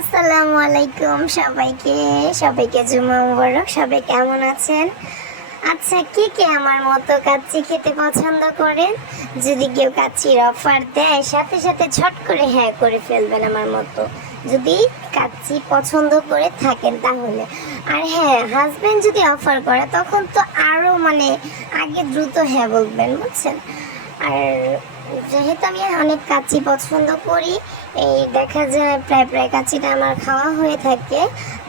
আসসালামু আলাইকুম সবাইকে জুমা মুবারক। সবাই কেমন আছেন? আচ্ছা, কে আমার মতো কাচ্চি খেতে পছন্দ করেন? যদি কেউ কাচ্চির অফার দেয় সাথে সাথে ঝট করে হ্যাঁ করে ফেলবেন আমার মতো, যদি কাচ্চি পছন্দ করে থাকেন তাহলে। আর হ্যাঁ, হাজবেন্ড যদি অফার করে তখন তো আরও আগে দ্রুত হ্যাঁ বলবেন, বুঝছেন? আর যেহেতু আমি অনেক কাচ্চি পছন্দ করি, এই দেখা যায় প্রায় কাচ্চিটা আমার খাওয়া হয়ে থাকে।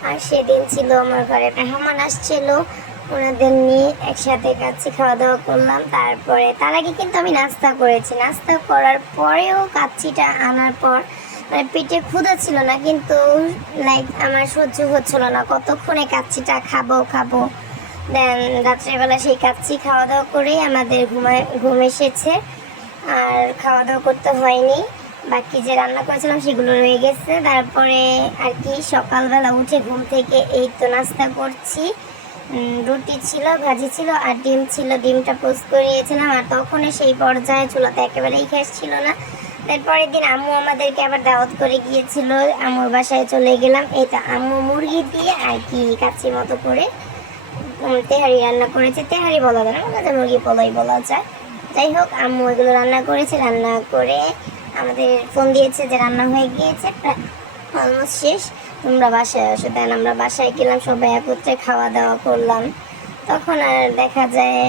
আর সেদিন ছিল আমার ঘরে মেহমান আসছিল, ওনাদের নিয়ে একসাথে কাচ্চি খাওয়া দাওয়া করলাম। তারপরে তার আগে কিন্তু আমি নাস্তা করেছি, নাস্তা করার পরেও কাচ্চিটা আনার পর পেটে ক্ষুধা ছিল না, কিন্তু আমার সহ্য হচ্ছিল না, কতক্ষণে কাচ্চিটা খাবো। দেন রাত্রেবেলা সেই কাচ্চি খাওয়া দাওয়া করেই আমাদের ঘুম এসেছে, আর খাওয়া দাওয়া করতে হয়নি। বাকি যে রান্না করেছিলাম সেগুলো রয়ে গেছে। তারপরে আর কি সকালবেলা উঠে ঘুম থেকে এই তো নাস্তা করছি। রুটি ছিল, ভাজি ছিল আর ডিম ছিল, ডিমটা পোস্ট করে নিয়েছিলাম। আর তখনই সেই পর্যায়ে চুলাতে একেবারেই গ্যাস ছিল না। তারপরের দিন আম্মু আমাদেরকে আবার দাওয়াত করে গিয়েছিল, আম্মুর বাসায় চলে গেলাম। এই তো আম্মু মুরগি দিয়ে আর কি কাচ্চি মতো করে তেহারি রান্না করেছে। তেহারি বলা যায় না, মুরগি পোলাই বলা যায়। যাই হোক, আম্মু এগুলো রান্না করেছে, রান্না করে আমাদের ফোন দিয়েছে যে রান্না হয়ে গিয়েছে, প্রায় অলমোস্ট শেষ, তোমরা বাসায় আসো। দেন আমরা বাসায় গেলাম, সবাই একত্রে খাওয়া দাওয়া করলাম। তখন আর দেখা যায়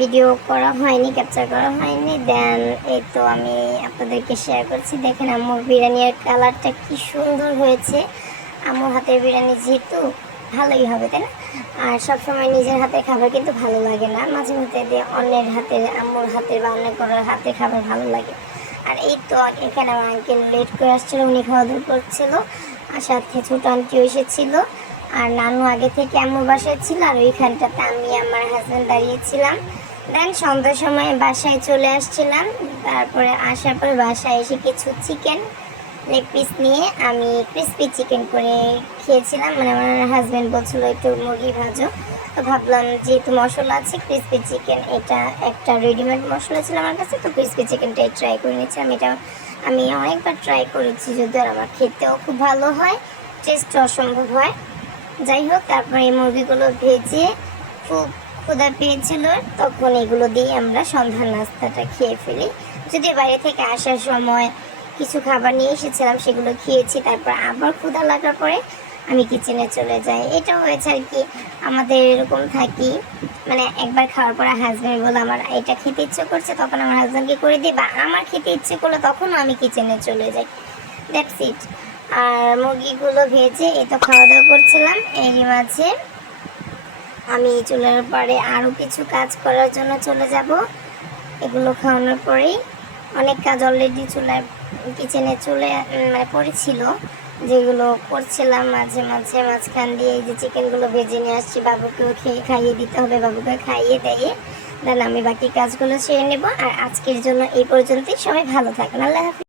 ভিডিও করা হয়নি, ক্যাপচার করা হয়নি। দেন এই তো আমি আপনাদেরকে শেয়ার করছি। দেখেন আম্মুর বিরিয়ানির কালারটা কি সুন্দর হয়েছে। আম্মুর হাতের বিরিয়ানি যেহেতু ভালোই হবে, তাই না? আর সবসময় নিজের হাতের খাবার কিন্তু ভালো লাগে না, মাঝে মধ্যে দিয়ে অন্যের হাতের, আম্মুর হাতের বা অন্য কারোর হাতের খাবার ভালো লাগে। আর এই তো এখানে আমার আঙ্কেল লেট করে আসছিলো, উনি খাওয়া দাওয়া করছিল। আর সাথে ছোট আন্টিও এসেছিল, আর নানু আগে থেকে আম্মুর বাসায় ছিল, আর ওইখানটাতে আমি আমার হাজব্যান্ড দাঁড়িয়েছিলাম। দেন সন্ধ্যার সময় বাসায় চলে আসছিলাম। তারপরে আসার পর বাসায় এসে কিছু চিকেন লেগ পিস নিয়ে আমি ক্রিসপি চিকেন করে খেয়েছিলাম। আমার হাজব্যান্ড বলছিল একটু মুরগি ভাজো, তো ভাবলাম যেহেতু মশলা আছে, ক্রিসপি চিকেন এটা একটা রেডিমেড মশলা ছিল আমার কাছে, তো ক্রিসপি চিকেনটাই ট্রাই করে নিচ্ছিলাম। এটা আমি অনেকবার ট্রাই করেছি, যদিও আমার খেতেও খুব ভালো হয়, টেস্ট অসম্ভব হয়। যাই হোক, তারপরে এই মুরগিগুলো ভেজে খুব ক্ষুধা পেয়েছিল, তখন এগুলো দিয়ে আমরা সন্ধ্যার নাস্তাটা খেয়ে ফেলি। যদি বাইরে থেকে আসার সময় কিছু খাবার নিয়ে এসেছিলাম, সেগুলো খেয়েছি। তারপর আবার ক্ষুধা লাগার পরে আমি কিচেনে চলে যাই। এটা হয়েছে আর কি, আমাদের এরকম থাকি, একবার খাওয়ার পরে হাজব্যান্ড বলে আমার এটা খেতে ইচ্ছে করছে, তখন আমার হাজব্যান্ডকে করে দিই, বা আমার খেতে ইচ্ছে করলে তখনও আমি কিচেনে চলে যাই। That's it. আর মুরগিগুলো ভেজে এই তো খাওয়া দাওয়া করছিলাম। এরই মাঝে আমি চুলার পরে আরও কিছু কাজ করার জন্য চলে যাব। এগুলো খাওয়ানোর পরেই অনেক কাজ অলরেডি কিচেনে পড়েছিল, যেগুলো করছিলাম মাঝখান দিয়ে। এই যে চিকেনগুলো ভেজে নিয়ে আসছি, বাবুকেও খাইয়ে দিতে হবে, বাবুকে খাইয়ে দিয়ে দেন আমি বাকি কাজগুলো সেরে নেব। আর আজকের জন্য এই পর্যন্তই। সবাই ভালো থাকেন, আল্লাহ হাফেজ।